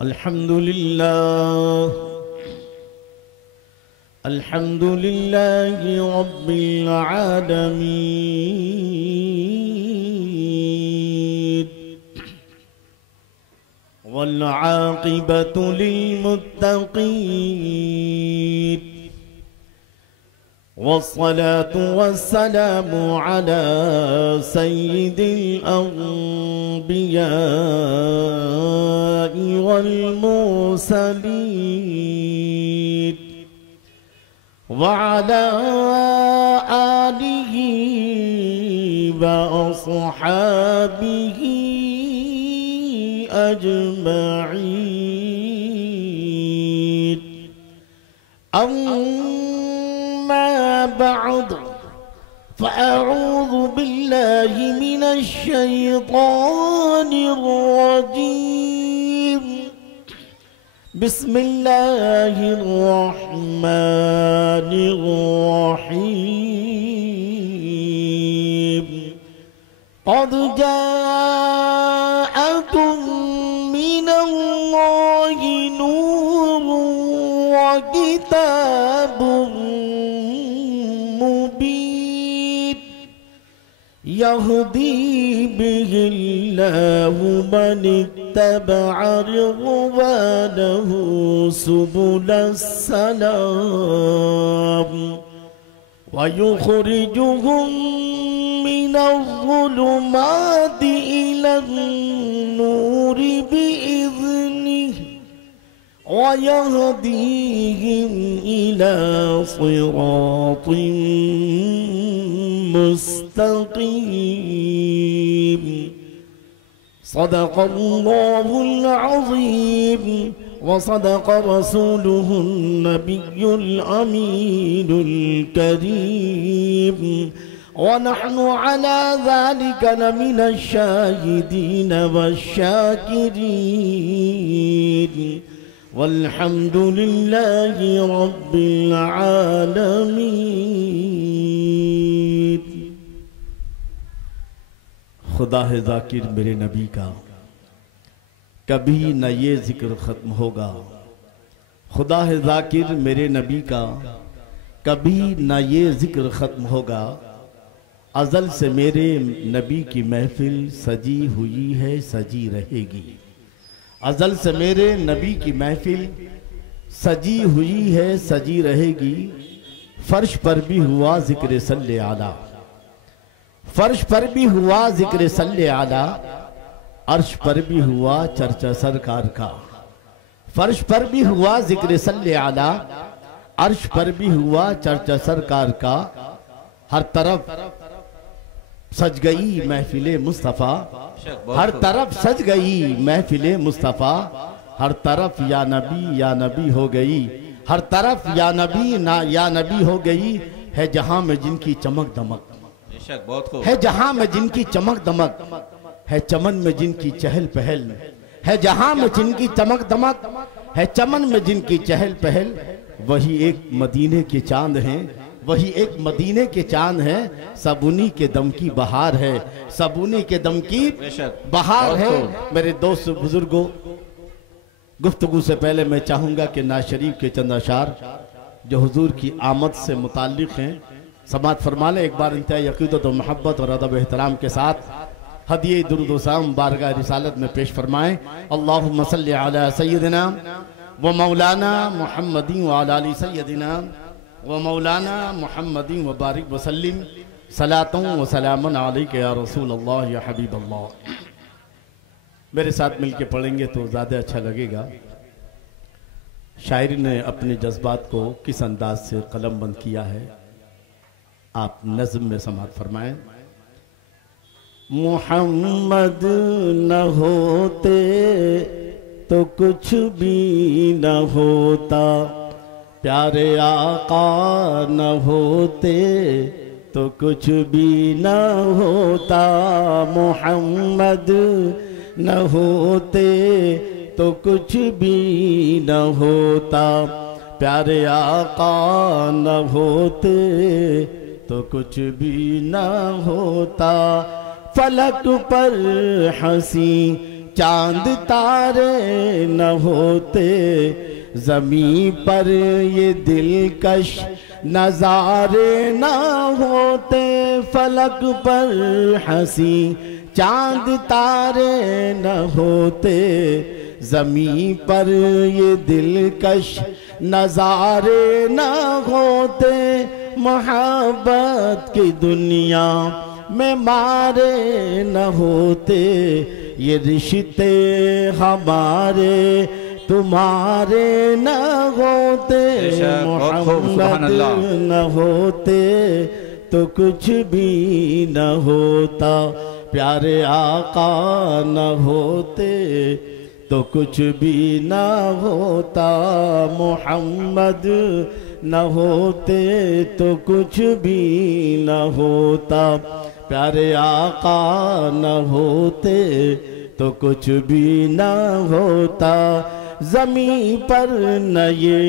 अल्हम्दुलिल्लाह अल्हम्दुलिल्लाहि रब्बिल आलमीन वल आक़िबतु लिल्मुत्तक़ीन वस्सलातु वस्सलामु अला सय्यिदिल अंबिया'i वल मुरसलीन व अला आलिहि व अस्हाबिहि अजमईन। अम्मा बअद फ़अऊज़ु बिल्लाहि मिनश शैतानिर रजीम। बिस्मिल्लाहिर रहमानिर रहीम। क़द जाअकुम मिनल्लाहि नूरुन व किताबुन मुबीन यहदी बिहिल्लाहु मन इत्तबअ रिज़वानहु सुबुलस सलाम व युख़रिजुहुम मिनज़्ज़ुलुमाति इलन-नूरि बिइज़्निहि व यहदीहिम इला सिरातिन मुस्तक़ीम। सदक़ल्लाहुल अज़ीम व सदक़ रसूलुहुन नबियुल अमीनुल करीम व नहनु अला ज़ालिका लमिनश शाहिदीन वश्शाकिरीन वल्हम्दुलिल्लाहि रब्बिल आलमीन। खुदा है ज़ाकिर मेरे नबी का, कभी न ये जिक्र ख़त्म होगा। खुदा है ज़ाकिर मेरे नबी का, कभी न ये जिक्र ख़त्म होगा। अज़ल से मेरे नबी की महफिल सजी हुई है, सजी रहेगी। अज़ल से मेरे नबी की महफिल सजी हुई है, सजी रहेगी। फर्श पर भी हुआ जिक्र सल्ले आला, फर्श पर भी हुआ जिक्र सल्ले आला। अर्श पर भी हुआ चर्चा सरकार का, फर्श पर भी हुआ जिक्र सल्ले आला। अर्श पर भी हुआ चर्चा सरकार का। हर तरफ सज गई महफिले मुस्तफ़ा, हर तरफ सज गई महफिले मुस्तफ़ा। हर तरफ या नबी हो गई, हर तरफ या नबी हो गई। है जहां में जिनकी चमक दमक, है जहां में जिनकी चमक दमक। है चमन में जिनकी चहल पहल, है जहां में जिनकी चमक दमक। है चमन में जिनकी चहल पहल। वही एक मदीने के चांद हैं, वही एक मदीने के चांद हैं। सब उन्हीं के दम की बहार है, सब उन्हीं के दम की बहार है। मेरे दोस्त बुजुर्गों, गुफ्तगू से पहले मैं चाहूँगा कि नाज़ शरीफ के चंद अशार जो हुजूर की आमद से मुताल्लिक़ हैं समाअत फरमा लें। एक बार इंतहाई अक़ीदत और मोहब्बत और अदब एहतराम के साथ हदिये दुरूद व सलाम बारगाह रिसालत में पेश फरमाएँ। अल्लाहुम्मा सल्लि अला सय्यिदिना व मौलाना मुहम्मदिन व अला आलि सय्यिदिना व मौलाना मुहम्मदिन व बारिक वसल्लिम सलातों व सलामन अलैका या रसूल अल्लाह या हबीब अल्लाह। मेरे साथ मिलके पढ़ेंगे तो ज़्यादा अच्छा लगेगा। शायरी ने अपने जज्बात को किस अंदाज से कलमबंद किया है, आप नज़्म में समाअत फरमाएं। मुहम्मद न होते तो कुछ भी न होता, प्यारे आका न होते तो कुछ भी न होता। मोहम्मद न होते तो कुछ भी न होता, प्यारे आका न होते तो कुछ भी न होता। फलक पर हंसी चांद तारे न होते, ज़मीं पर ये दिलकश नज़ारे न होते। फलक पर हंसी चांद तारे न होते, ज़मीं पर ये दिलकश नज़ारे न होते। मोहब्बत की दुनिया में मारे न होते, ये रिश्ते हमारे तुम्हारे न होते। मोहम्मद न होते तो कुछ भी न होता, प्यारे आका न होते तो कुछ भी न होता। मोहम्मद न होते तो कुछ भी न होता, प्यारे आका न होते तो कुछ भी न होता। ज़मीं पर न ये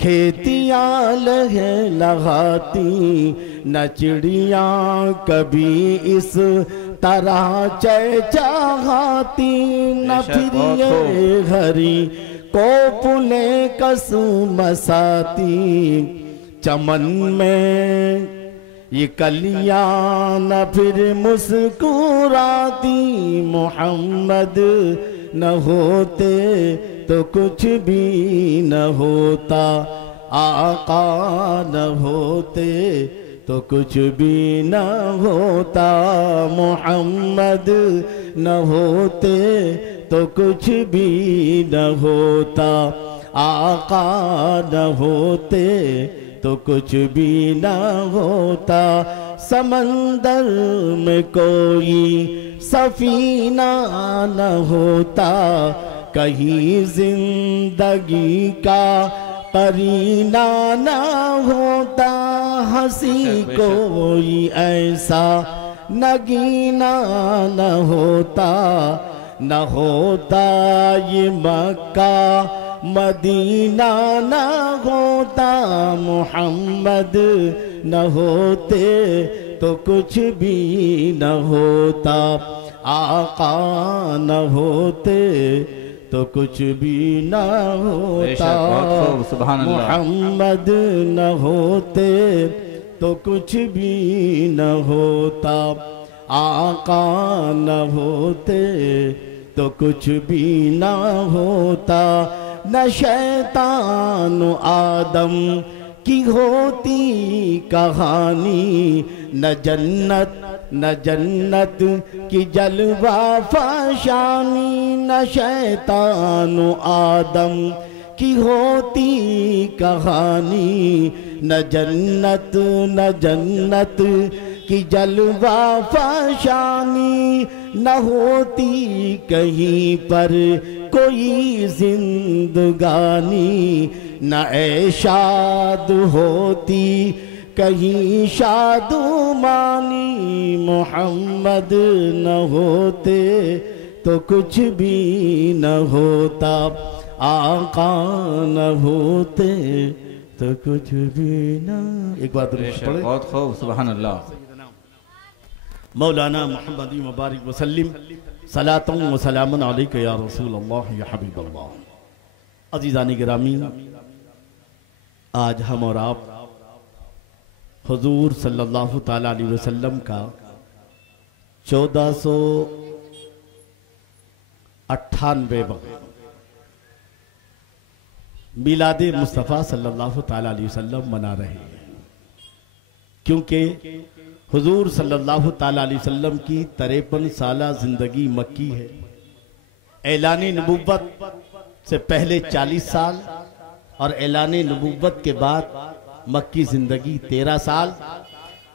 खेतियाँ लहलहाती, न चिड़ियाँ कभी इस तरह चहचहाती। न फिर ये हरी कोपुले कसमसाती, चमन में ये कलियां न फिर मुस्कुराती। मोहम्मद न होते तो कुछ भी न होता, आका न होते तो कुछ भी न होता। मोहम्मद न होते तो कुछ भी न होता, आका न होते तो कुछ भी न होता। समंदर में कोई सफीना न होता, कहीं जिंदगी का करीना न होता। हंसी कोई ऐसा नगीना न होता, न होता ये मक्का मदीना न होता। मोहम्मद न होते तो कुछ भी न होता, आका न होते तो कुछ भी न होता। मोहम्मद न होते तो कुछ भी न होता, आका न होते तो कुछ भी न होता। न शैतान आदम की होती कहानी, न जन्नत की जलवा फशानी। न शैतान आदम की होती कहानी, न जन्नत की जलवा फशानी। न होती कहीं पर कोई जिंदगानी, न ऐशाद होती कहीं शादुमानी। मोहम्मद न होते तो कुछ भी न होता, आका न होते तो कुछ भी न। एक बात बहुत खूब, सुभान अल्लाह। मौलाना मोहम्मद मुबारक वसल्लम सलातुन व सलामुन अलैका या रसूल अल्लाह या हबीब अल्लाह। अजीज़ान गिरामी, आज हम और आप हुजूर सल्लल्लाहु ताला अलैहि वसल्लम का 1498वां मिलादे मुस्तफ़ा सल्लल्लाहु ताला अलैहि वसल्लम मना रहे हैं, क्योंकि हुजूर सल्लल्लाहु ताला अलैहि वसल्लम की 53 साला जिंदगी मक्की है। ऐलान नबुव्वत से पहले 40 साल और ऐलान नबुव्वत के बाद मक्की जिंदगी 13 साल,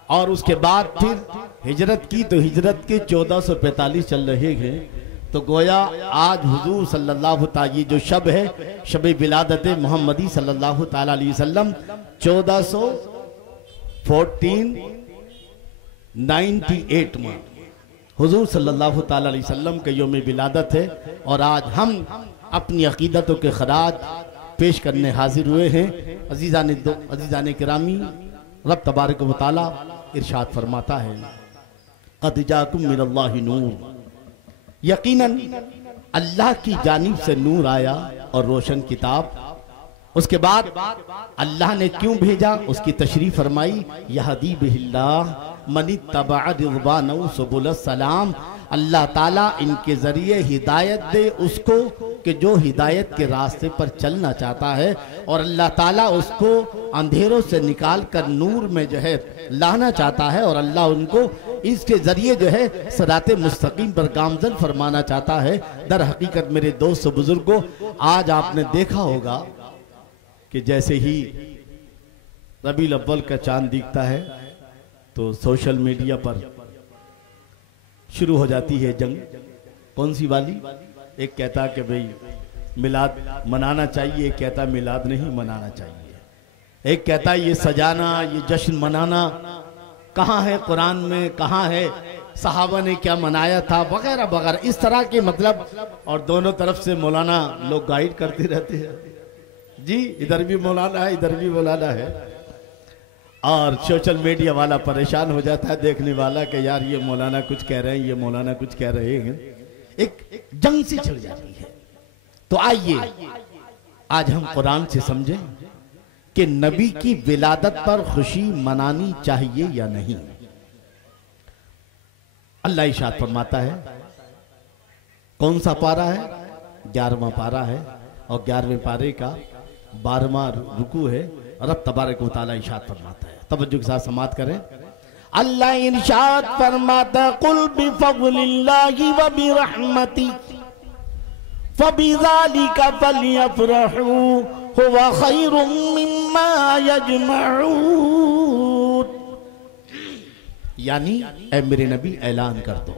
और उसके बाद फिर हिजरत की तो हिजरत के 1445 चल रहे हैं। तो गोया आज हुजूर सल्लल्लाहु ताला, ये जो शब है शब विलादत मोहम्मदी सल्लल्लाहु ताला अलैहि वसल्लम 1498 में हुजूर सल्लल्लाहु ताला अलैहि वसल्लम के यौम विलादत है। और आज हम अपनी अकीदतों के खराज पेश करने हाजिर हुए हैं। अजीज़ान किरामी, रब तबारक व तआला इरशाद फरमाता है, क़द जाकुम मिनल्लाहि नूर, यकीनन अल्लाह की जानिब से नूर आया और रोशन किताब। उसके बाद अल्लाह ने क्यों भेजा उसकी तशरीह फरमाई, यहदी बिहिल्लाह मनी तबा रिज़वानहु सुबुल सलाम। अल्लाह ताला इनके जरिए हिदायत दे उसको कि जो हिदायत के रास्ते पर चलना चाहता है, और अल्लाह ताला उसको अंधेरों से निकाल कर नूर में जो है लाना चाहता है, और अल्लाह उनको इसके जरिए जो है सिराते मुस्तकीम पर गामजन फरमाना चाहता है। दर हकीकत मेरे दोस्त बुजुर्गों, आज आपने देखा होगा कि जैसे ही रबीउल अव्वल का चांद दिखता है तो सोशल मीडिया पर शुरू हो जाती है जंग। कौन सी वाली? एक कहता कि भाई मिलाद मनाना चाहिए, एक कहता मिलाद नहीं मनाना चाहिए, एक कहता ये सजाना, ये जश्न मनाना कहाँ है कुरान में, कहाँ है सहाबा ने क्या मनाया था, वगैरह वगैरह इस तरह के मतलब। और दोनों तरफ से मौलाना लोग गाइड करते रहते हैं, जी इधर भी मौलाना है, इधर भी मौलाना है, और सोशल मीडिया वाला परेशान हो जाता है देखने वाला कि यार ये मौलाना कुछ कह रहे हैं, ये मौलाना कुछ कह रहे हैं, एक जंग सी छिड़ जाती है। तो आइए आज हम कुरान से समझें कि नबी की विलादत पर खुशी मनानी चाहिए या नहीं। अल्लाह इरशाद फरमाता है, कौन सा पारा है? 11वां पारा है, और 11वें पारे का 12वां रुकू है। रब तबारक व तआला इरशाद फरमाता है, तवज्जो के साथ समाअत करें। अल्लाह इरशाद फरमाता, कुल बिफज़लिल्लाहि व बिरहमति फबिज़ालिका फलयफ़रहू हुवा खैरुम मिम्मा यजमऊन। यानी ऐ मेरे नबी ऐलान कर दो,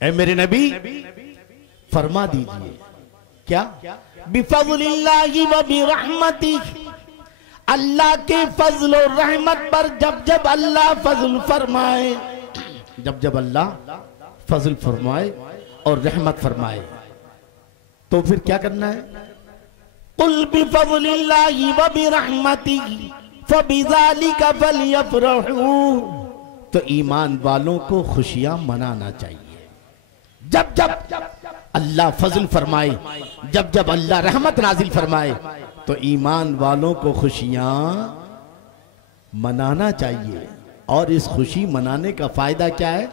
ऐ मेरे नबी फरमा दीजिए क्या? बिफज़लिल्लाहि व बिरहमति, अल्लाह के फजल और रहमत पर जब जब अल्लाह फजल फरमाए, जब जब अल्लाह फजल फरमाए और रहमत फरमाए तो फिर क्या करना है? कुल बिफज़लिल्लाहि व बिरहमतिही फबिज़ालिका फलयफ़रहू। तो ईमान वालों को खुशियां मनाना चाहिए। जब जब अल्लाह फजल फरमाए, जब जब अल्लाह रहमत नाजिल फरमाए तो ईमान वालों को खुशियां मनाना चाहिए। और इस खुशी मनाने का फायदा क्या है?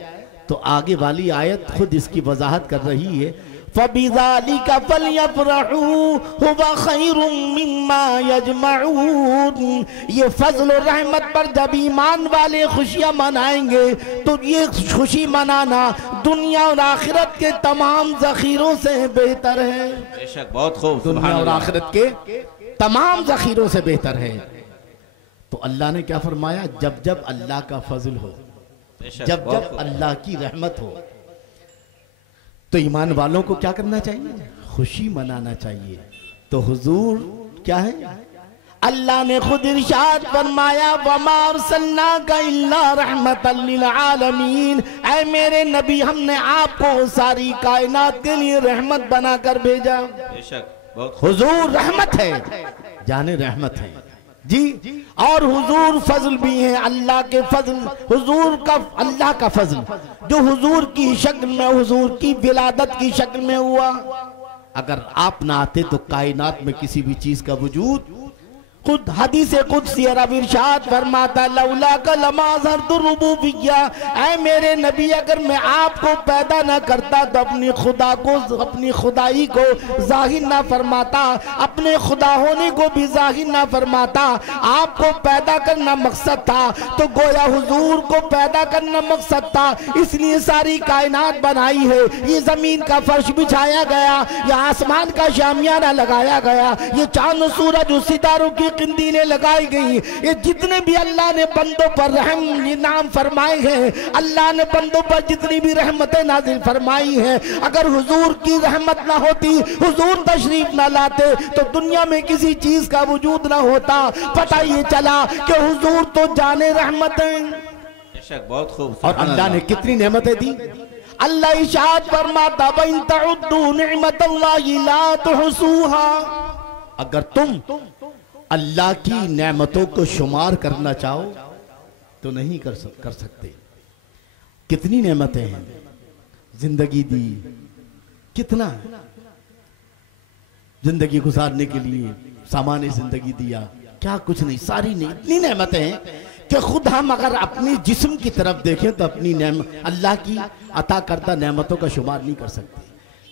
तो आगे वाली आयत खुद इसकी वजाहत कर रही है, फबिज़ालिका फलयफ़रहू हुवा खैरुम मिम्मा यजमऊन। ये फजल और रहमत पर जब ईमान वाले खुशियां मनाएंगे तो ये खुशी मनाना दुनिया और आखिरत के तमाम जखीरों से बेहतर है। बेशक, बहुत खूब। दुनिया और आखिरत के तमाम जखीरों से बेहतर है। तो अल्लाह ने क्या फरमाया? जब जब अल्लाह का फजल हो, जब जब अल्लाह की रहमत हो तो ईमान वालों को क्या करना चाहिए? खुशी मनाना चाहिए। तो हुजूर क्या है? अल्लाह ने खुद इरशाद फरमाया, वमा अरसलनाका इल्ला रहमतल लिल आलमीन। ऐ मेरे नबी, हमने आपको सारी कायनात के लिए रहमत बनाकर भेजा। हुजूर रहमत है, जाने रहमत है जी, और हुजूर फजल भी है। अल्लाह के फजल, हुजूर का, अल्लाह का फजल जो हुजूर की शक्ल में, हुजूर की विलादत की शक्ल में हुआ। अगर आप ना आते तो कायनात में किसी भी चीज का वजूद, खुद हदीस कुदसी रब इरशाद फरमाता, लौला का लमाज़हरतु रुबूबिय्या। ऐ मेरे नबी, अगर मैं आपको पैदा ना करता तो अपनी खुदा को, अपनी खुदाई को जाहिर ना फरमाता, अपने खुदा होने को भी जाहिर ना फरमाता। आपको पैदा करना मकसद था तो गोया हुजूर को पैदा करना मकसद था, इसलिए सारी कायनात बनाई है। ये जमीन का फर्श बिछाया गया, ये आसमान का शामियाना लगाया गया, ये चांद सूरज और सितारों की किंदीलें लगाई गई। ये जितने भी अल्लाह ने बंदों पर रहम नाम फरमाए हैं, अल्लाह ने बंदों पर जितनी भी रहमतें नाजिल फरमाई हैं, अगर हुजूर की रहमत ना होती, हुजूर तशरीफ ना लाते तो दुनिया में किसी चीज का वजूद ना होता। पता ये चला कि हुजूर तो जाने रहमतें। बहुत खूब। और अल्लाह ने कितनी नेमतें दी। अल्लाह इरशाद फरमाता, व इन तउद्दू निअमतल्लाहि ला तुहसूहा। अगर तुम अल्लाह की नेमतों को शुमार करना चाहो तो नहीं कर सकते। कितनी नेमतें हैं, जिंदगी दी, कितना जिंदगी गुजारने के लिए सामान्य जिंदगी दिया, क्या कुछ नहीं, सारी नहीं, इतनी नेमतें हैं कि खुद हम अगर अपनी जिस्म की तरफ देखें तो अपनी अल्लाह की अता करता नेमतों का शुमार नहीं कर सकते।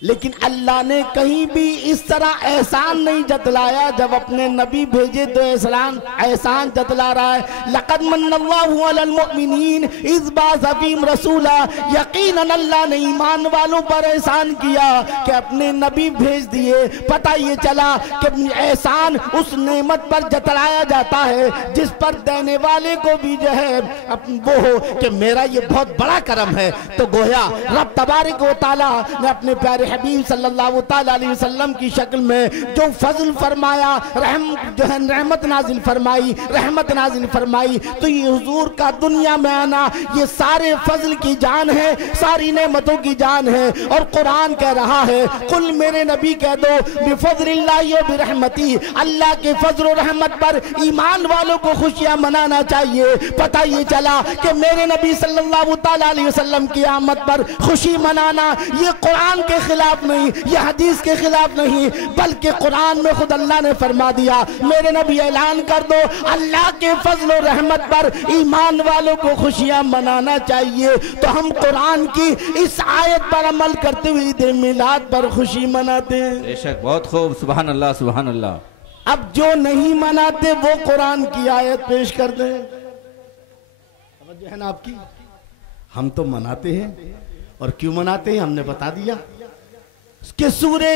लेकिन अल्लाह ने कहीं भी इस तरह एहसान नहीं जतलाया, जब अपने नबी भेजे तो एहसान जतला रहा है। लक़द मन्नल्लाहु अलल मुमिनीन इज़ बअसा फ़ीहिम रसूला, यकीनन अल्लाह ने ईमान वालों पर एहसान किया कि अपने नबी भेज दिए। पता ये चला कि एहसान उस नेमत पर जतलाया जाता है जिस पर देने वाले को भी जो है वो हो कि मेरा ये बहुत बड़ा करम है। तो गोया रब तबारक व तआला ने अपने प्यारे हबीब सल्लल्लाहु ताला अलैहि वसल्लम की शक्ल में जो फजल फरमाया, रहमत नाजिल फरमाई, रहमत नाजिल फरमाई, तो ये हुजूर का दुनिया में आना ये सारे फजल की जान है, सारी नेमतों की जान है। और कुरान कह रहा है, कुल मेरे नबी कह दो बिफज़लिल्लाहि व बिरहमती, अल्लाह के फजल और रहमत पर ईमान वालों को खुशियां मनाना चाहिए। पता ये चला कि मेरे नबी सल्लल्लाहु ताला अलैहि वसल्लम की आमद पर खुशी मनाना ये कुरान के खिलाफ नहीं, ये हदीस के खिलाफ नहीं, बल्कि कुरान में खुद अल्लाह ने फरमा दिया, मेरे नबी ऐलान कर दो अल्लाह के फजल और रहमत पर ईमान वालों को खुशियां मनाना चाहिए। तो हम कुरान की इस आयत पर अमल करते हुए ईद मिलाद पर खुशी मनाते हैं। बेशक, बहुत खूब, सुभान अल्लाह सुभान अल्लाह। अब जो नहीं मनाते वो कुरान की आयत पेश करते हैं, जो है ना आपकी, हम तो मनाते हैं। और क्यों मनाते हैं हमने बता दिया कि सूरे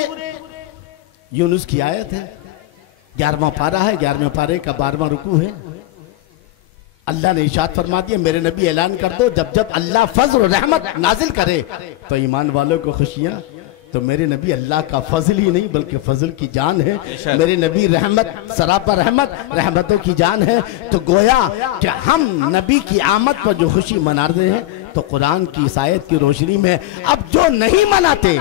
यूनुस की आयत है, 11वां पारा है, 11वें पारे का 12वां रुकू है। अल्लाह ने इरशाद फरमा दिया, मेरे नबी ऐलान कर दो जब जब अल्लाह फजल और रहमत नाजिल करे तो ईमान वालों को खुशियां। तो मेरे नबी अल्लाह का फजल ही नहीं बल्कि फजल की जान है। मेरे नबी रहमत, सरापा रहमत, रहमतों की जान है। तो गोया कि हम नबी की आमद पर जो खुशी मना रहे हैं तो कुरान की इस आयत की रोशनी में अब जो नहीं मनाते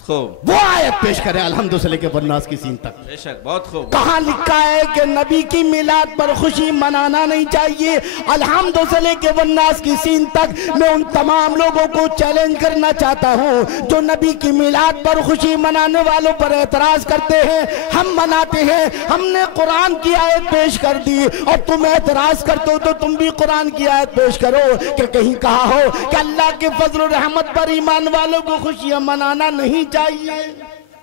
वो आयत पेश करे अलहम्दुलिल्लाह से लेके वन्नास की सीन तक। बेशक, बहुत खूब। कहाँ लिखा है कि नबी की मिलाद पर खुशी मनाना नहीं चाहिए? अलहम्दुलिल्लाह से लेके वन्नास की सीन तक मैं उन तमाम लोगों को चैलेंज करना चाहता हूँ जो नबी की मिलाद पर खुशी मनाने वालों पर एतराज करते हैं। हम मनाते हैं, हमने कुरान की आयत पेश कर दी और तुम एतराज करते हो तो तुम भी कुरान की आयत पेश करो कि कहीं कहा हो कि अल्लाह के फजल और रहमत पर ईमान वालों को खुशियां मनाना नहीं चाहिए।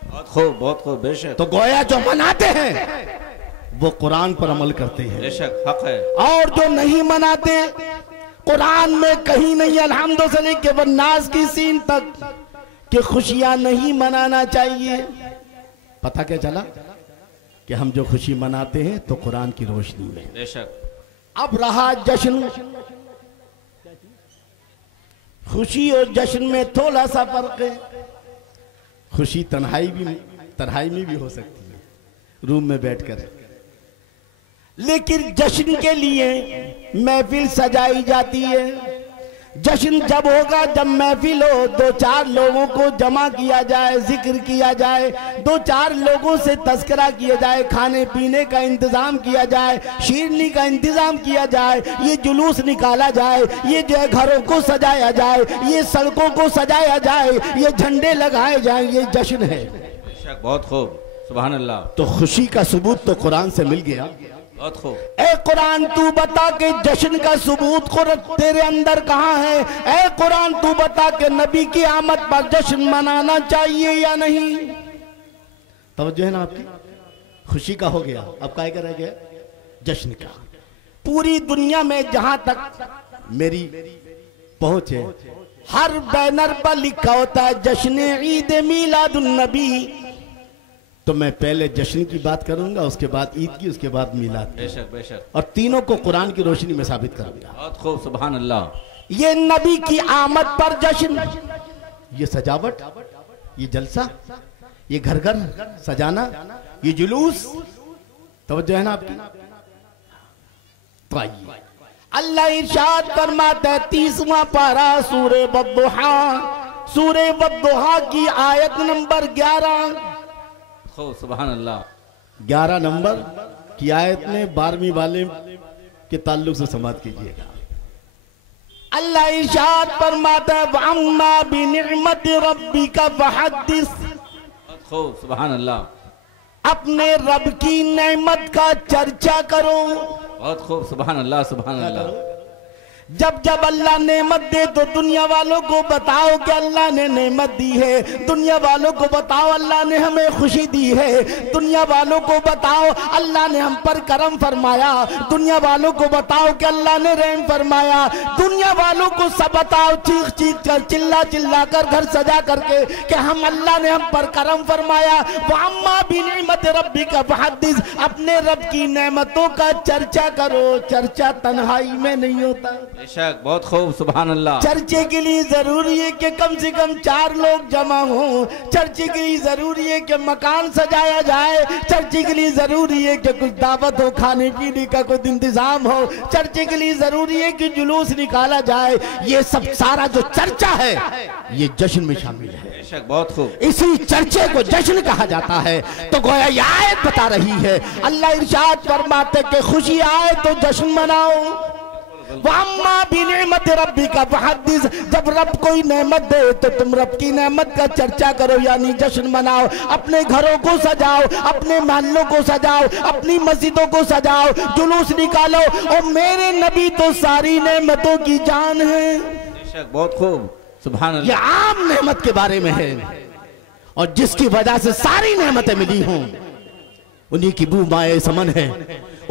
बहुत खूब, बहुत खूब। बेशक, तो गोया जो मनाते हैं वो कुरान पर अमल करते हैं। बेशक हक है। और जो नहीं मनाते, कुरान में कहीं नहीं अल्हम्दुलिल्लाह से लेके वन्नास की सीन तक कि खुशियां नहीं मनाना चाहिए। पता क्या चला कि हम जो खुशी मनाते हैं तो कुरान की रोशनी में। बेशक। अब रहा जश्न, खुशी और जश्न में थोड़ा सा फर्क है। खुशी तन्हाई में भी हो सकती है, रूम में बैठकर, लेकिन जश्न के लिए महफिल सजाई जाती है। जश्न जब होगा जब महफिल हो, 2-4 लोगों को जमा किया जाए, जिक्र किया जाए, 2-4 लोगों से तस्करा किया जाए, खाने पीने का इंतजाम किया जाए, शीरनी का इंतजाम किया जाए, ये जुलूस निकाला जाए, ये जो है घरों को सजाया जाए, ये सड़कों को सजाया जाए, ये झंडे लगाए जाए, ये जश्न है। बहुत खूब, सुभान अल्लाह। तो खुशी का सबूत तो कुरान से मिल गया। बहुत खूब। ए कुरान तू बता के जश्न का सबूत तेरे अंदर कहाँ है? ए कुरान तू बता के नबी की आमद पर जश्न मनाना चाहिए या नहीं? तवज्जो है ना आपकी? खुशी का हो गया, अब काय रह गया? जश्न का। पूरी दुनिया में जहां तक मेरी पहुंच है, हर बैनर पर लिखा होता है जश्न ईद मिलादुन नबी। तो मैं पहले जश्न की बात करूंगा, उसके बाद ईद की, उसके बाद मिलाद। बेशक, बेशक। और तीनों को कुरान की रोशनी में साबित करूंगा। बहुत खूब, सुभान अल्लाह। ये नबी की आमद पर जश्न, ये सजावट, ये जलसा, ये घर घर सजाना, ये जुलूस, तवज्जो है ना आपकी? तो आइए, अल्लाह इरशाद फरमाता है 30वां पारा सूरे वद्दुहा, सूरे वद्दुहा की आयत नंबर 11। खूब, सुभान अल्लाह। 11 नंबर की आयत में 12वीं वाले के ताल्लुक से समाप्त कीजिएगा। अल्लाह इरशाद फरमाता है वअम्मा बिनिअमति रब्बिका फहद्दिस। खूब सुभान अल्लाह। अपने रब की नेमत का चर्चा करो। बहुत खूब सुभान अल्लाह सुभान अल्लाह। जब जब अल्लाह नेमत दे तो दुनिया वालों को बताओ कि अल्लाह ने नेमत दी है। दुनिया वालों को बताओ अल्लाह ने हमें खुशी दी है। दुनिया वालों को बताओ अल्लाह ने हम पर करम फरमाया। दुनिया वालों को बताओ कि अल्लाह ने रहम फरमाया। दुनिया वालों को सब बताओ चीख चीख कर चिल्ला चिल्ला कर घर सजा करके कि हम अल्लाह ने हम पर करम फरमाया। वअम्मा बिनिअमति रब्बिका फहद्दिस। अपने रब की नेमतों का चर्चा करो। चर्चा तन्हाई में नहीं होता। बेशक बहुत खूब सुभान अल्लाह। चर्चे के लिए जरूरी है कि कम से कम 4 लोग जमा हों। चर्चे के लिए जरूरी है कि मकान सजाया जाए। चर्चे के लिए जरूरी है कि कुछ दावत हो, खाने पीने का कुछ इंतजाम हो। चर्चे के लिए जरूरी है कि जुलूस निकाला जाए। ये सब सारा जो चर्चा है ये जश्न में शामिल है। बेशक बहुत खूब। इसी चर्चे को जश्न कहा जाता है। तो गोया ये आयत बता रही है अल्लाह इरशाद फरमाते कि खुशी आए तो जश्न मनाओ। वअम्मा बिनिअमति रब्बिका फहद्दिस। जब रब कोई नेमत दे तो तुम रब की नेमत का चर्चा करो यानी जश्न मनाओ। अपने घरों को सजाओ, अपने महल्लों को सजाओ, अपनी मस्जिदों को सजाओ, जुलूस निकालो। और मेरे नबी तो सारी नेमतों की जान है। बेशक बहुत खूब सुभान अल्लाह। ये आम नेमत के बारे में है और जिसकी वजह से सारी नेमतें मिली हों उन्हीं की बू माए समन है।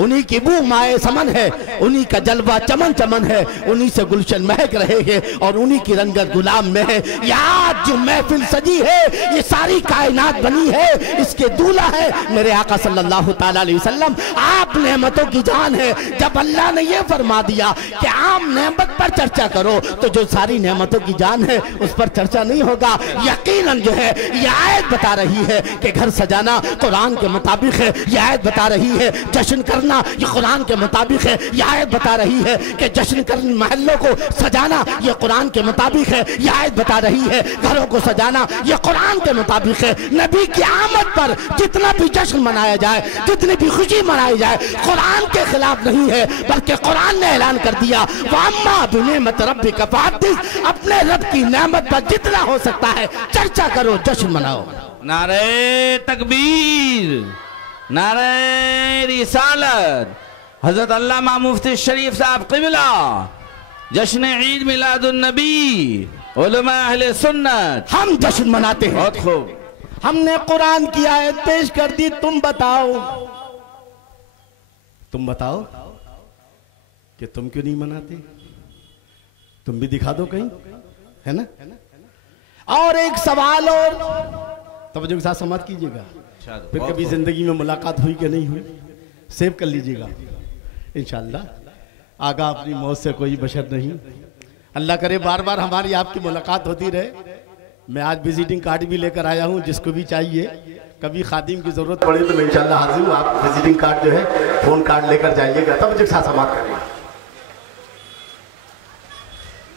उन्हीं की बू माए समन है। उन्हीं का जलवा चमन चमन है। उन्हीं से गुलशन महक रहे हैं और उन्हीं की रंगत गुलाम में है। याद जो महफिल सजी है ये सारी कायनात बनी है। इसके दूल्हा है मेरे आका सल्लल्लाहु ताला अलैहि वसल्लम। आप नेमतों की जान है। जब अल्लाह ने ये फरमा दिया कि आम नेमत पर चर्चा करो तो जो सारी नेमतों की जान है उस पर चर्चा नहीं होगा। यकीनन जो है ये आयत बता रही है कि घर सजाना कुरान के मुताबिक है। ये आयत बता रही है जश्न करना ये कुरान के मुताबिक है। ये आयत बता रही है कि जश्न करने महल्लों को सजाना ये कुरान के मुताबिक है। ये आयत बता रही है घरों को सजाना ये कुरान के मुताबिक है। नबी की आमद पर जितना भी जश्न मनाया जाए, जितनी भी खुशी मनाई जाए, कुरान के खिलाफ नहीं है बल्कि कुरान ने ऐलान कर दिया वअम्मा बिनिअमति रब्बिका फहद्दिस। अपने रब की नेमत पर जितना हो सकता है चर्चा करो, जश्न मनाओ। नारे तकबीर, नारे रिसालत। हजरत अल्लामा मुफ्ती शरीफ साहब क़िबला जश्न ईद मिलादुन नबी उलमा अहले सुन्नत हम जश्न मनाते हैं। बहुत खूब। हमने कुरान की आयत पेश कर दी। तुम बताओ कि तुम क्यों नहीं मनाते? तुम भी दिखा दो कहीं, है ना? और एक सवाल और तवज्जो के साथ समाप्त कीजिएगा। फिर कभी जिंदगी में मुलाकात हुई कि नहीं हुई सेव कर लीजिएगा इंशाअल्लाह। आगा अपनी मौत से कोई बशर नहीं। अल्लाह करे बार बार हमारी आपकी मुलाकात होती रहे। मैं आज विजिटिंग कार्ड भी लेकर आया हूँ। जिसको भी चाहिए कभी खादिम की जरूरत पड़े तो मैं इंशाअल्लाह हाजिर हूँ। आप विजिटिंग कार्ड जो है फोन कार्ड लेकर जाइएगा। तब मुझे साथ समाप्त करिए।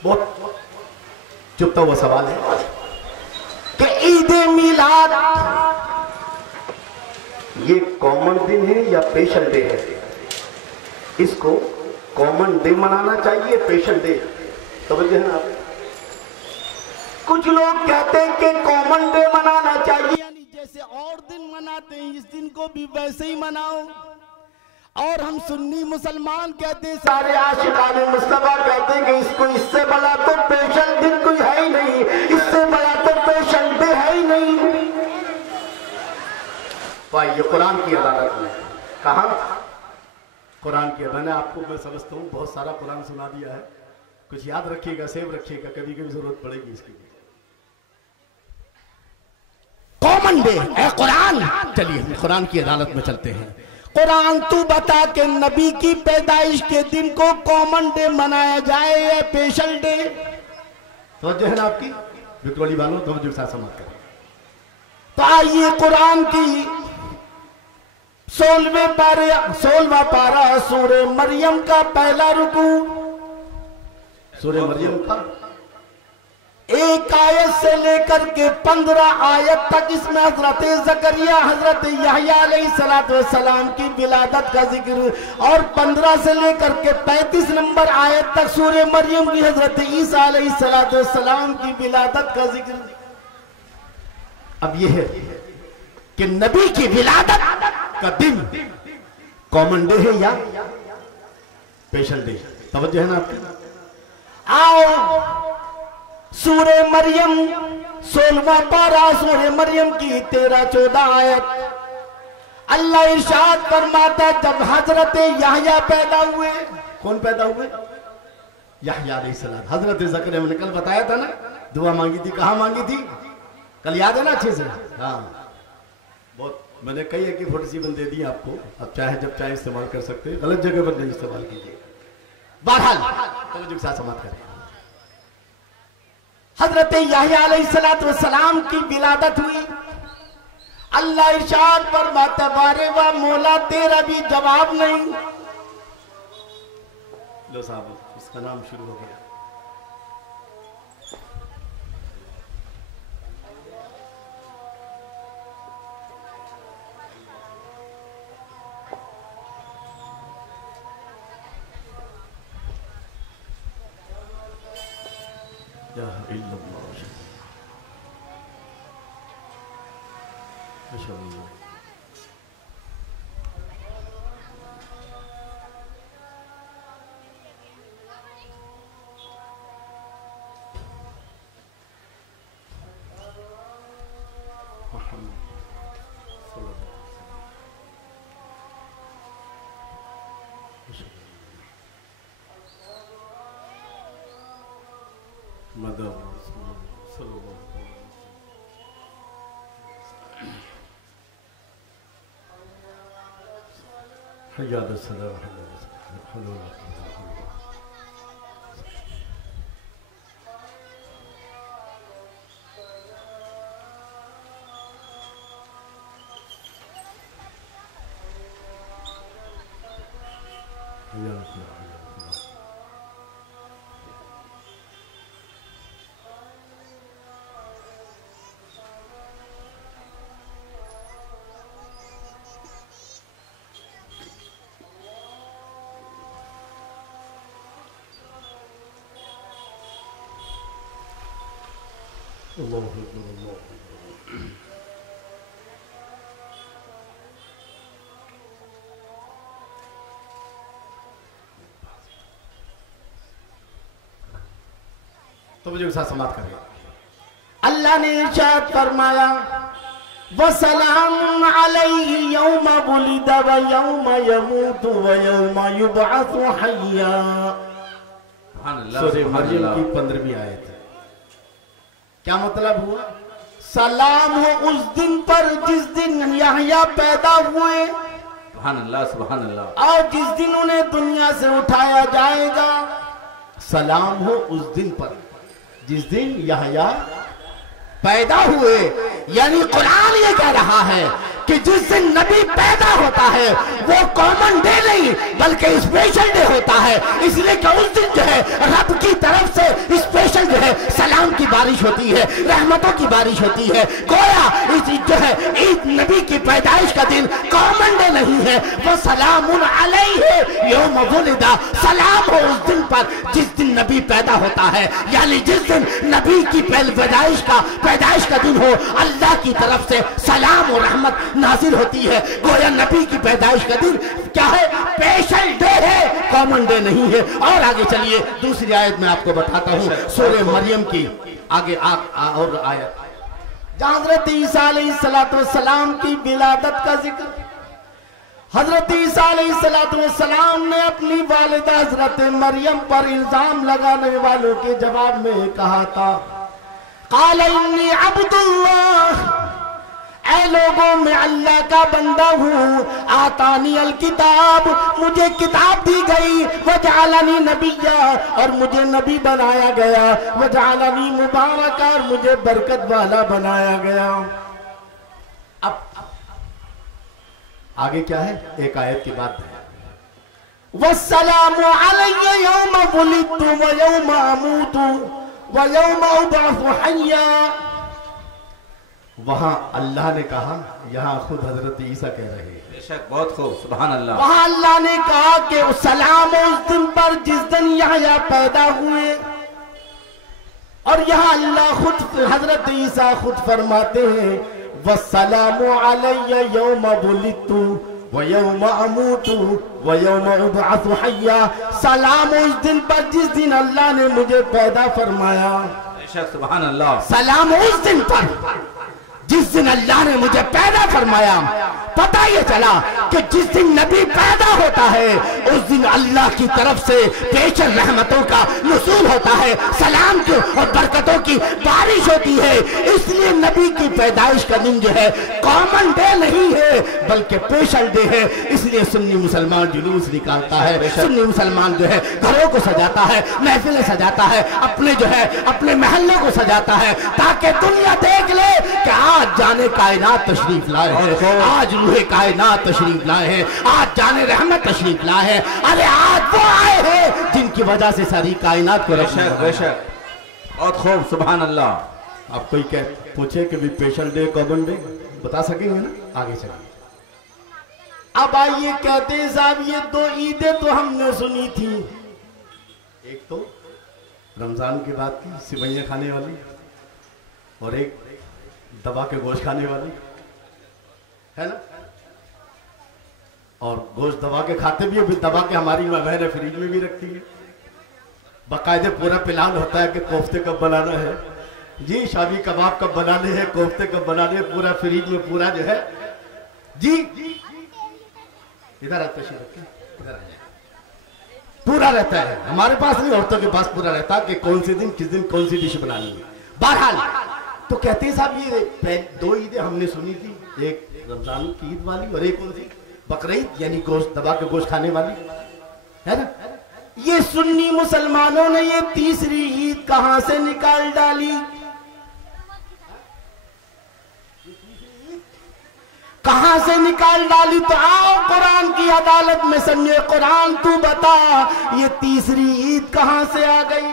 बहुत चुपता हुआ सवाल है कि ईद मिलाद ये कॉमन दिन है या स्पेशल डे है? इसको कॉमन डे मनाना चाहिए, स्पेशल डे? समझे ना आप? कुछ लोग कहते हैं कि कॉमन डे मनाना चाहिए यानी जैसे और दिन मनाते हैं इस दिन को भी वैसे ही मनाओ। और हम सुन्नी मुसलमान कहते हैं, सारे आशिकाने मुस्तफा कहते हैं कि इसको इससे बड़ा तो स्पेशल दिन कोई है ही नहीं, इससे बड़ा तो स्पेशल डे है ही नहीं। ये कुरान की अदालत में कहा कुरान की। मैंने आपको मैं समझता हूँ बहुत सारा कुरान सुना दिया है। कुछ याद रखिएगा, सेव रखिएगा, कभी कभी जरूरत पड़ेगी इसकी। कॉमन डे है कुरान। चलिए कुरान की अदालत में चलते हैं। कुरान तू बता के नबी की पैदाइश के दिन को कॉमन डे मनाया जाए या स्पेशल डे? तो जो है ना आपकी बिकरोली वालों तो जो साथ समाप्त करें। तो आइए कुरान की 16वां पारा सूरे मरियम का पहला रुकू। सूरे मरियम का एक आयत से लेकर के 15 आयत तक इसमें हजरत ज़करिया हजरत यहया अलैहिस्सलाम की विलादत का जिक्र, और 15 से लेकर के 35 नंबर आयत तक सूरह मरियम की हजरत ईसा अलैहिस्सलाम की विलादत का जिक्र। अब यह है कि नबी की विलादत का दिन कॉमन डे है या स्पेशल डे? तवज्जो है ना आपकी? आओ सूरे मरियम 16वां पारा सूरे मरियम की 13-14 आयत, अल्लाह इरशाद फरमाता जब हजरत यहया पैदा हुए। कौन पैदा हुए? यहया अलैहिस्सलाम। हजरत ज़करिया मैंने कल बताया था ना, दुआ मांगी थी, कहाँ मांगी थी? कल याद है ना अच्छे से? हाँ, बहुत मैंने कई एक फोटो सी बन दे दी आपको, अब चाहे जब चाहे इस्तेमाल कर सकते हैं, गलत जगह पर नहीं इस्तेमाल कीजिए। बहरहाल तवज्जो के साथ समाप्त करें। हजरत यहया अलैहिस्सलाम की विलादत हुई। अल्लाह इरशाद फरमाता बारे वाह मौला तेरा भी जवाब नहीं। लो साहब उसका नाम शुरू हो गया। या इल्लल्लाह माशाअल्लाह। तो मुझे साथ समाप्त करें। अल्लाह ने इरशाद फरमाया वसलामुन अलैहि यौमा वुलिदा व यौमा यमूतु व यौमा युबअसु हय्या। सूरह मरियम की 15वीं आयत। क्या मतलब हुआ? सलाम हो उस दिन पर जिस दिन यहया पैदा हुए, सुभान अल्लाह सुभान अल्लाह, और जिस दिन उन्हें दुनिया से उठाया जाएगा। सलाम हो उस दिन पर जिस दिन यहया पैदा हुए। यानी कुरान ये कह रहा है कि जिस दिन नबी पैदा होता है वो कॉमन डे नहीं बल्कि स्पेशल डे होता है। इसलिए कि उस दिन जो है रब की तरफ से स्पेशल जो है सलाम की बारिश होती है, रहमतों की बारिश होती है। गोया इस जो है ईद नबी की पैदाइश का दिन कॉमन डे नहीं है, वो सलामुन अलैहि यौम वुलिदा। सलाम हो उस दिन पर जिस दिन नबी पैदा होता है, यानी जिस दिन नबी की पैदाइश का दिन हो, अल्लाह की तरफ से सलाम और रहमत नाजिल होती है। गोया नबी की पैदाइश का दिन क्या है? स्पेशल डे है, कॉमन डे नहीं है। और आगे चलिए दूसरी आयत में आपको बताता हूँ, सूरह मरियम की आगे और आयत जहाँ हजरत ईसा अलैहिस्सलाम की विलादत का जिक्र। हजरत ईसा अलैहिस्सलाम ने अपनी वालिदा हजरत मरियम पर इल्जाम लगाने वालों के जवाब में कहा था क़ाल इन्नी अब्दुल्लाह, ऐ लोगों में अल्लाह का बंदा हूँ। आतानी अल किताब, मुझे किताब दी गई। वजअलनी नबिय्या, और मुझे नबी बनाया गया। वजअलनी मुबारका, और मुझे बरकत वाला बनाया गया। अब आगे क्या है? एक आयत की बात है। वस्सलामु अलैया यौम वुलिदतु व यौम अमूतु व यौम उबअसु हय्या। वहां अल्लाह ने कहा, यहां खुद हजरत ईसा कह रहे हैं। बेशक, बहुत खूब, सुभान अल्लाह। वहां अल्लाह ने कहा कि सलाम उस दिन पर जिस दिन यहया पैदा हुए, और यहाँ अल्लाह खुद हजरत ईसा खुद फरमाते हैं वस्सलामु अलैया यौम बुलितु व यौम अमूतु व यौम उबअसु हय्या। सलाम उस दिन पर जिस दिन अल्लाह ने मुझे पैदा फरमाया। बेशक, सुभान अल्लाह। सलाम उस दिन पर जिस दिन अल्लाह ने मुझे पैदा फरमाया। पता ये चला कि जिस दिन नबी पैदा होता है उस दिन अल्लाह की तरफ से बेशर रहमतों का नुज़ूल होता है, सलाम की और बरकतों की बारिश होती है। इसलिए नबी की पैदाइश का दिन जो है कॉमन डे नहीं है बल्कि स्पेशल डे है। इसलिए सुन्नी मुसलमान जुलूस निकालता है, सुन्नी मुसलमान जो है घरों को सजाता है, महफिलें सजाता है, अपने जो है अपने महल्लों को सजाता है, ताकि दुनिया देख ले कि आज जाने कायनात तशरीफ लाए हैं, आज रूहे कायनात तशरीफ लाए हैं, आज जाने रहमत तशरीफ लाए हैं। अरे आज वो आए हैं जिनकी वजह से सारी कायनात को रखा है। बेशक, बहुत खूब, सुभान अल्लाह। अब कोई कह पूछे कि भी स्पेशल डे कॉमन डे बता सकेंगे ना? आगे चलिए। अब आइए, कहते हैं साहब ये दो ईदें तो हमने सुनी थी, एक तो रमजान की बात की सिवैयां खाने वाली, और एक दबा के गोश्त खाने वाली, है ना? और गोश्त दबा के खाते भी है, दबा के हमारी बहन फ्रिज में भी रखती है, बाकायदे पूरा प्लान होता है कि कोफ्ते कब बनाना है जी, शामी कबाब कब बनाने हैं, कोफ्ते कब बनाने हैं, पूरा फ्रिज में पूरा जो है जी। इधर आते पूरा रहता है, हमारे पास नहीं, औरतों के पास पूरा रहता है कि कौन से दिन किस दिन कौन सी डिश बनानी है। बहरहाल तो कहते हैं साहब ये दो ईदें हमने सुनी थी, एक रमजान की ईद वाली और एक कौन सी बकरीद, यानी गोश्त दबा के गोश्त खाने वाली, है ना? ये सुन्नी मुसलमानों ने ये तीसरी ईद कहां से निकाल डाली? कहां से निकाल डाली? तो आओ कुरान की अदालत में समझे। कुरान तू बता ये तीसरी ईद कहां से आ गई?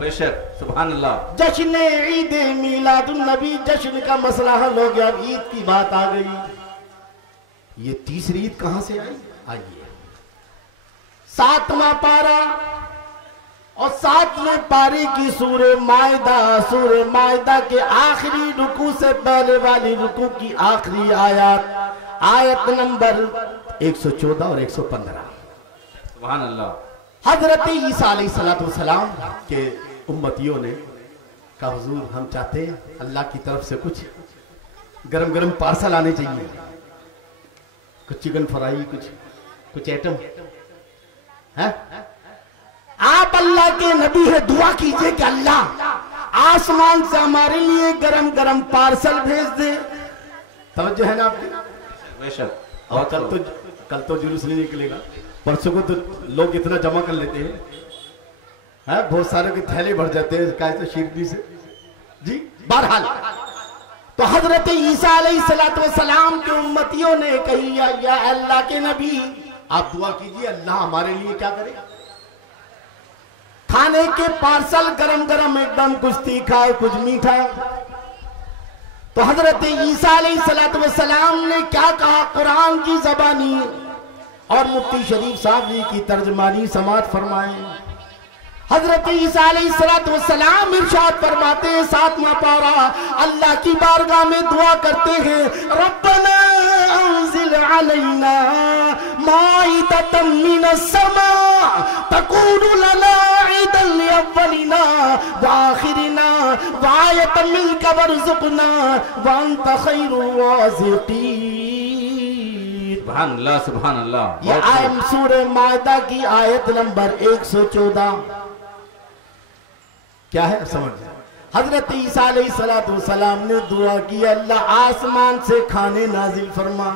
बेशक, सुभान अल्लाह। जश्न ईद मिलादुन नबी, जश्न का मसला हल हो गया, ईद की बात आ गई। ये तीसरी ईद कहां से आई? आइए, 7वां पारा और 7वें पारे की सूरे मायदा के आखिरी रुकू से पहले वाली रुकू की आखिरी आयत, आयत नंबर 114 और 115। सुभान अल्लाह। हजरत ईसा अलैहिस्सलाम के उम्मतियों ने कहा हुजूर हम चाहते हैं अल्लाह की तरफ से कुछ गरम गरम पार्सल आने चाहिए, कुछ चिकन फ्राई, कुछ आइटम है। आप अल्लाह के नबी है, दुआ कीजिए कि अल्लाह आसमान से हमारे लिए गरम गरम पार्सल भेज दे। तवज्जो है ना आपकी? बेशक। और कल तो जुलूस नहीं निकलेगा, परसों को तो लोग इतना जमा कर लेते हैं, बहुत सारे के थैले भर जाते हैं कैसे शिरडी से जी। बहरहाल तो हजरत ईसा अलैहिस्सलाम के उम्मतियों ने कही या अल्लाह के नबी आप दुआ कीजिए अल्लाह हमारे लिए क्या करे, खाने के पार्सल गरम गरम एकदम, कुछ तीखा कुछ मीठा। तो हजरत ईसा अलैहिस्सलाम ने क्या कहा कुरान की ज़बानी और मुफ्ती शरीफ साहब जी की तर्जमानी समाअत फरमाए। हजरत ईसा अलैहिस्सलाम इरशाद फरमाते हैं 7वां पारा, अल्लाह की बारगाह में दुआ करते हैं रब्बना अंजिल अलैना माइदतम मिनस समा तकूनु लना ईदन लिअव्वलिना व आखिरिना व आयतम मिनका वरज़ुक़ना व अंत खैरुर राज़िक़ीन। सुभान अल्लाह, सुभान अल्लाह। ये आयत सूरह मायदा की आयत नंबर 114 क्या है समझ। हजरत ईसा अलैहिस्सलाम ने दुआ की अल्लाह आसमान से खाने नाजिल फरमा।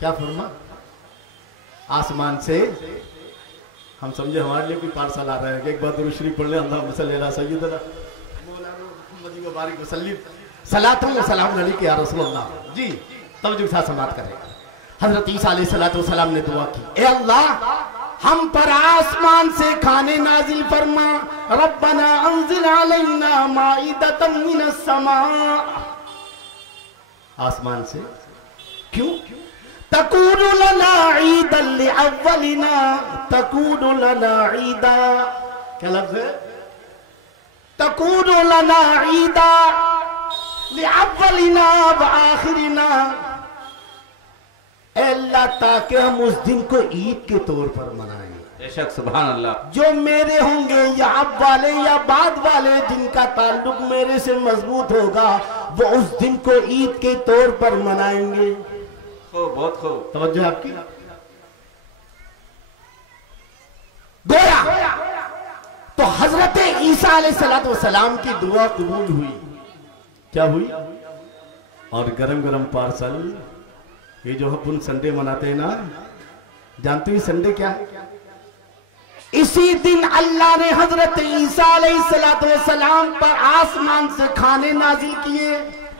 क्या फरमा? आसमान से हम समझे हमारे लिए कोई पार्सल आ रहा है, एक बार दुरूद शरीफ पढ़ ले, अल्लाहुम्मा सल्ली अला सय्यिदना मौलाना मुहम्मद व बारिक वसल्लिम सलातुन व सलामुन अलैका या रसूलल्लाह जी। तब जो साथ समाप्त करेगा। हजरत ईसा अलैहिस्सलाम ने दुआ की, ए अल्लाह हम पर आसमान से खाने नाजिल फरमा, रब्बना अंजिल अलैना माइदतम मिनस समा, आसमान से। क्यों? तकूनु लना ईदन लिअव्वलिना, तकूनु लना ईदा, क्या लफ्ज़ है? तकूनु लना ईदा लिअव्वलिना व आखिरिना, अल्लाह ताकि हम उस दिन को ईद के तौर पर मनाएं। बेशक सुभान अल्लाह। जो मेरे होंगे या अब वाले या बाद वाले, जिनका ताल्लुक मेरे से मजबूत होगा, वो उस दिन को ईद के तौर पर मनाएंगे। खूब, बहुत खूब। तवज्जो आपकी। गोया तो हजरत ईसा अलैहिस्सलाम की दुआ कबूल हुई। क्या हुई? और गरम गरम पार्सल, ये जो अपन संडे मनाते हैं ना, जानते हो संडे क्या है? इसी दिन अल्लाह ने हजरत ईसा अलैहिस्सलाम पर आसमान से खाने नाजिल किए,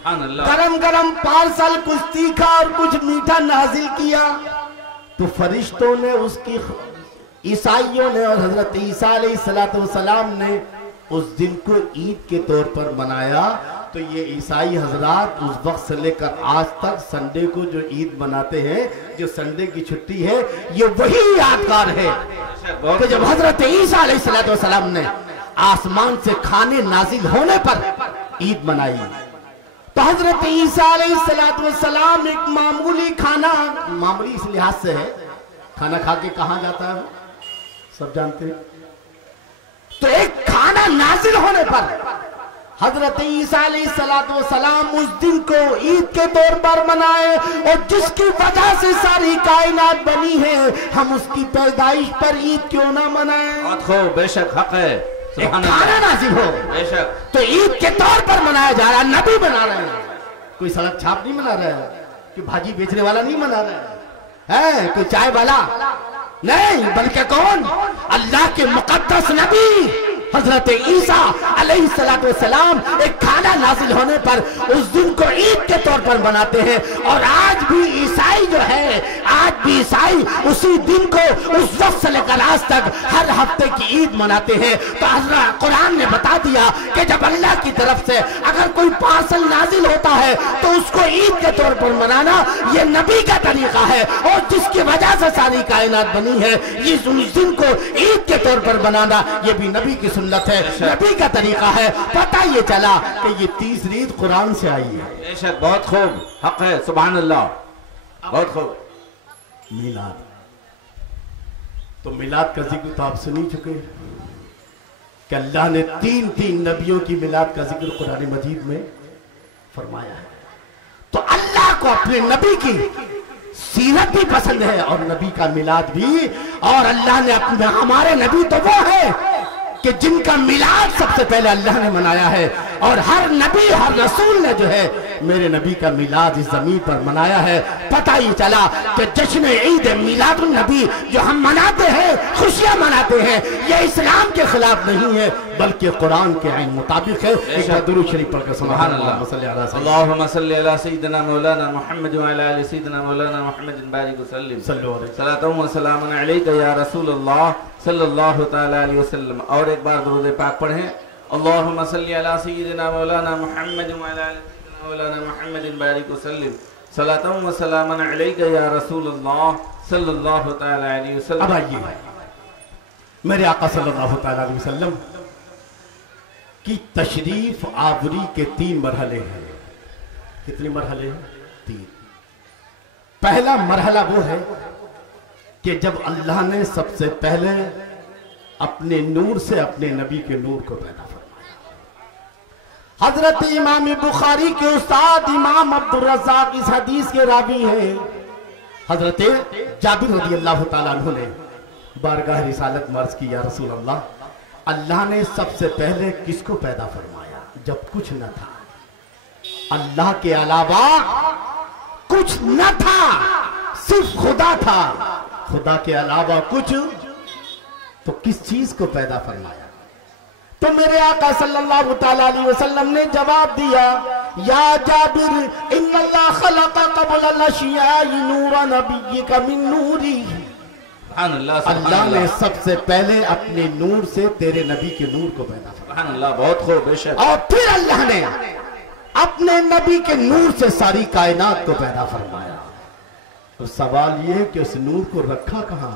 गरम गरम पार्सल, कुछ तीखा और कुछ मीठा नाजिल किया। तो फरिश्तों ने उसकी, ईसाइयों ने और हजरत ईसा अलैहिस्सलाम ने उस दिन को ईद के तौर पर मनाया। तो ये ईसाई हजरात उस वक्त से लेकर आज तक संडे को जो ईद मनाते हैं, जो संडे की छुट्टी है, ये वही यादगार है कि जब हजरत ईसा अलैहिस्सलाम ने आसमान से खाने नाजिल होने पर ईद मनाई। तो हजरत ईसा अलैहिस्सलाम एक मामूली खाना, मामूली इस लिहाज से है, खाना खा के कहां जाता है सब जानते हैं। तो एक खाना नाजिल होने पर हजरत ईसा अलैहिस्सलाम उस दिन को ईद के तौर पर मनाए, और जिसकी वजह से सारी कायनात बनी है, हम उसकी पैदाइश पर ईद क्यों ना मनाएं? बेशक हक है। एक खाना नाजिल हो, बेशक, तो ईद के तौर पर मनाया जा रहा है। नबी बना रहे हैं, कोई सड़क छाप नहीं मना रहा है, कोई भाजी बेचने वाला नहीं मना रहा है, कोई चाय वाला नहीं, बल्कि कौन? अल्लाह के मुकद्दस नबी हजरत ईसा अलैहिस्सलाम एक खाना नाजिल होने पर उस दिन को ईद के तौर पर मनाते हैं। और आज भी ईसाई जो है, आज भी ईसाई उसी दिन को उस वक्त से लेकर आज तक हर हफ्ते की ईद मनाते हैं। तो हजरत कुरान ने बता दिया कि जब अल्लाह की तरफ से अगर कोई पार्सल नाजिल होता है तो उसको ईद के तौर पर मनाना ये नबी का तरीका है, और जिसकी वजह से सारी कायनात बनी है, ये उस दिन को ईद के तौर पर बनाना ये भी नबी की सुन्नत है, नबी का तरीका है। पता ये चला कि ये तीसरी ईद कुरान से आई है। बेशक, बहुत खूब, हक है, सुभान अल्लाह, बहुत खूब। मिलाद, तो मिलाद का जिक्र तो आप सुन ही चुके कि अल्लाह ने तीन नबियों की मिलाद का जिक्र कुरान मजीद में फरमाया है। तो अल्लाह को अपने नबी की सीरत भी पसंद है और नबी का मिलाद भी, और अल्लाह ने अपने, हमारे नबी तो वो है कि जिनका मिलाद सबसे पहले अल्लाह ने मनाया है, और हर नबी हर रसूल ने जो है मेरे नबी का मिलाद इस जमीन पर मनाया है। पता ही चला कि जश्न ईद मिलादुन नबी जो हम मनाते हैं, खुशियां मनाते हैं, ये इस्लाम के खिलाफ नहीं है, बल्कि कुरान के आइन मुताबिक है। एक बार दुरूद शरीफ पढ़कर सुभान अल्लाह। अल्लाहुम्मा सल्ली अला सय्यिदिना मौलाना मुहम्मद व अला आलि सय्यिदिना मौलाना मुहम्मद बारिक वसल्लिम सल्लल्लाहु व सलामुन अलैका या रसूलल्लाह सल्लल्लाहु तआला अलैहि वसल्लम। और एक बार दुरूद पाक पढ़ें। अल्लाहुम्मा सल्ली अला सय्यिदिना मौलाना मुहम्मद व अला आलि सय्यिदिना मौलाना मुहम्मद बारिक वसल्लिम सलातम व सलामन अलैका या रसूलल्लाह सल्लल्लाहु तआला अलैहि वसल्लम। अब आइए, मेरे आका सल्लल्लाहु तआला अलैहि वसल्लम की तशरीफ आवरी के 3 मरहले हैं। कितने मरहले हैं? 3। पहला मरहला वो है कि जब अल्लाह ने सबसे पहले अपने नूर से अपने नबी के नूर को पैदा फरमाया। हजरत इमाम बुखारी के उस्ताद इमाम अब्दुल रज़्ज़ाक़ इस हदीस के रावी हैं। हजरत जाबिर रज़ी अल्लाह तआला अन्हु ने बारगाह रिसालत मर्ज की, या रसूल अल्लाह, अल्लाह ने सबसे पहले किसको पैदा फरमाया जब कुछ न था? अल्लाह के अलावा कुछ न था, सिर्फ खुदा था, खुदा के अलावा कुछ, तो किस चीज को पैदा फरमाया? तो मेरे आका सल्लल्लाहु तआला अलैहि वसल्लम ने जवाब दिया, या जाबिर इन्नल्लाह खलक़ क़ब्ल अल-अशिया'i नूरा नबिय्यिका मिन नूरी। अल्लाह ने सबसे पहले अपने नूर से तेरे नबी के नूर को पैदा किया। बहुत खूब, बेशक। और फिर अल्लाह ने अपने नबी के नूर से सारी कायनात को पैदा फरमाया। तो सवाल यह है कि उस नूर को रखा कहां?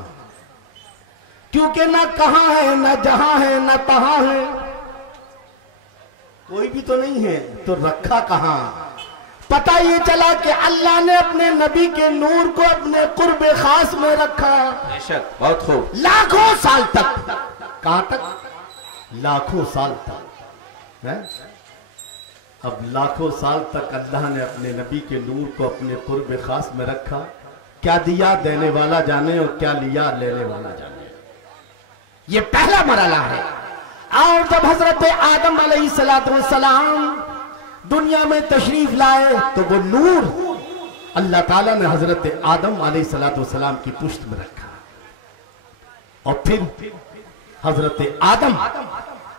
क्योंकि ना कहां है, ना जहां है, ना तहां है, कोई भी तो नहीं है, तो रखा कहां? पता ये चला कि अल्लाह ने अपने नबी के नूर को अपने कुर्बे खास में रखा। बेशक, बहुत खूब। लाखों साल तक। कहां तक? लाखों साल तक है? अब लाखों साल तक अल्लाह ने अपने नबी के नूर को अपने कुर्बे खास में रखा। क्या दिया देने वाला जाने और क्या लिया लेने वाला जाने। ये पहला मरहला है। और जब हजरत आदम अलैहिस्सलाम दुनिया में तशरीफ लाए तो वो नूर अल्लाह ताला ने हजरत आदम अलैहिस्सलाम की पुश्त में रखा। और फिर हजरत आदम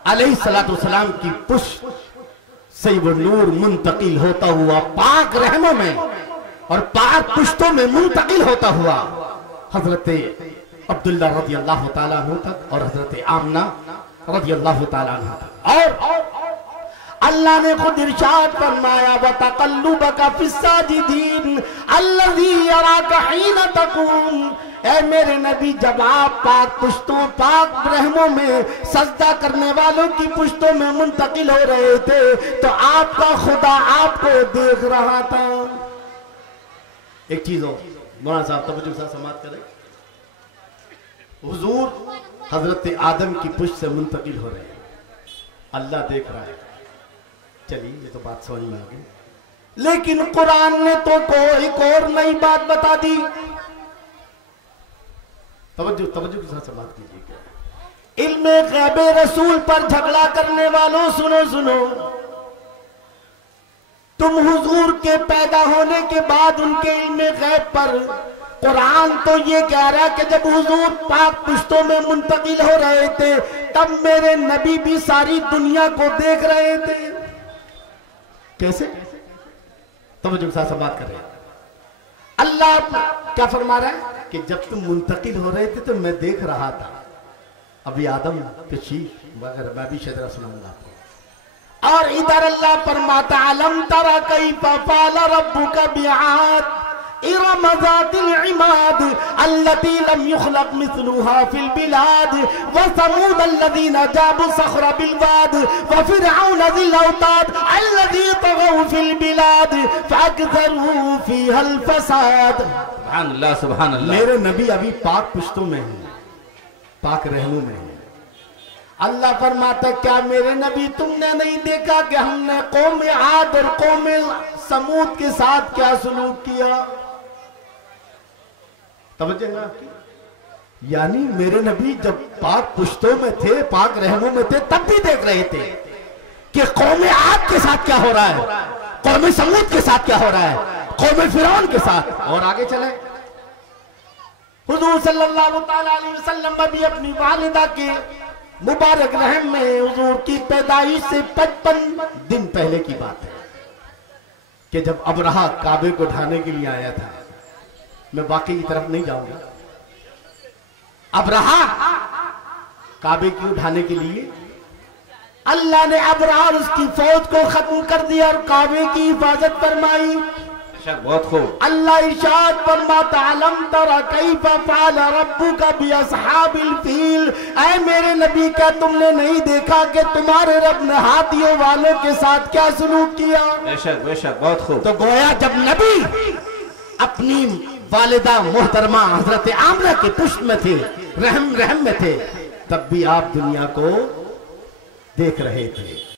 अलैहिस्सलाम की पुश्त से वो नूर मुंतकिल होता हुआ पाक रहमों में और पाक पुश्तों में मुंतकिल होता हुआ हजरत अब्दुल्ला रज़ी अल्लाह ताला अन्हु तक और हजरत आमना रज़ी अल्लाह ताला अन्हा तक। और अल्लाह ने खुद इरशाद फरमाया वतक़ल्लुबका फिस्साजिदीन अल्लज़ी यराका हीना तक़ूम। ऐ मेरे नबी, जब आप पाक पुश्तों, पाक रहमों में सजदा करने वालों की पुश्तों में मुंतकिल हो रहे थे तो आपका खुदा आपको देख रहा था। एक चीज हो मौलाना साहब तवज्जो से समाअत करें। हुजूर हजरत आदम की पुश्त से मुंतकिल हो रहे हैं, अल्लाह देख रहा है। चलिए ये तो बात समझ में आ गई, लेकिन कुरान ने तो एक और नई बात बता दी। तवज्जो के साथ समाअत कीजिएगा। इल्मे गैबे रसूल पर झगड़ा करने वालों, सुनो सुनो, तुम हुजूर के पैदा होने के बाद उनके इल्मे गैब पर कुरान तो ये कह रहा है कि जब हुजूर पाक पुश्तों में मुंतकिल हो रहे थे तब मेरे नबी भी सारी दुनिया को देख रहे थे। कैसे? तवज्जो के साथ समाअत कर रहे हैं। अल्लाह क्या फरमा रहा है कि जब तुम मुंतकिल हो रहे थे तो मैं देख रहा था। अभी आदम के शीश वगैरह मैं भी शेदरा सुनाऊंगा आपको। और इधर अल्लाह फरमाता अलम तरा कैफ़ फ़अल रब्बुका बिआद इरम ज़ातिल इमाद अल्लती लम युख़लक़ मिस्लुहा फ़िल बिलाद व समूद अल्लज़ीना जाबु सख़्र बिल वाद व फ़िरऔन ज़िल औताद अल्लज़ी तग़ौ फ़िल बिलाद फ़अक्ज़रू फ़ीहल फ़साद। सुभान अल्लाह, सुभान अल्लाह। मेरे नबी अभी पाक पुश्तों में हैं, पाक रहमों में हैं। अल्लाह फरमाता क्या मेरे नबी तुमने नहीं देखा कि हमने कौम आद और कौम समूद के साथ क्या सलूक किया? तवज्जो है आपकी। यानी मेरे नबी जब पाक पुश्तों में थे, पाक रहमों में थे, तब भी देख रहे थे कि कौम आद के साथ क्या हो रहा है, कौम समूद के साथ क्या हो रहा है, कौम फिरौन के साथ। और आगे चले, हुजूर सल्लल्लाहु अलैहि वसल्लम भी अपनी वालिदा के मुबारक रहम में हुजूर की पैदाइश से 55 दिन पहले की बात है कि जब अबरहा काबे को ढाने के लिए आया था। मैं वाकई की तरफ नहीं जाऊंगा। अबरहा काबे को ढाने के लिए अल्लाह ने अबरहा उसकी फौज को खत्म कर दिया और काबे की हिफाजत फरमाई। बहुत खूब। अल्लाह इरशाद फरमाता अलम तरा कैफ़ फ़अल रब्बुका बिअस्हाबिल फील। ऐ मेरे नबी, क्या तुमने नहीं देखा कि तुम्हारे रब ने हाथियों वालों के साथ क्या सलूक किया? बेशक बेशक, बहुत खूब। तो गोया जब नबी अपनी वालिदा मोहतरमा हजरत आमना के पुश्त में थे, रहम में थे, तब भी आप दुनिया को देख रहे थे।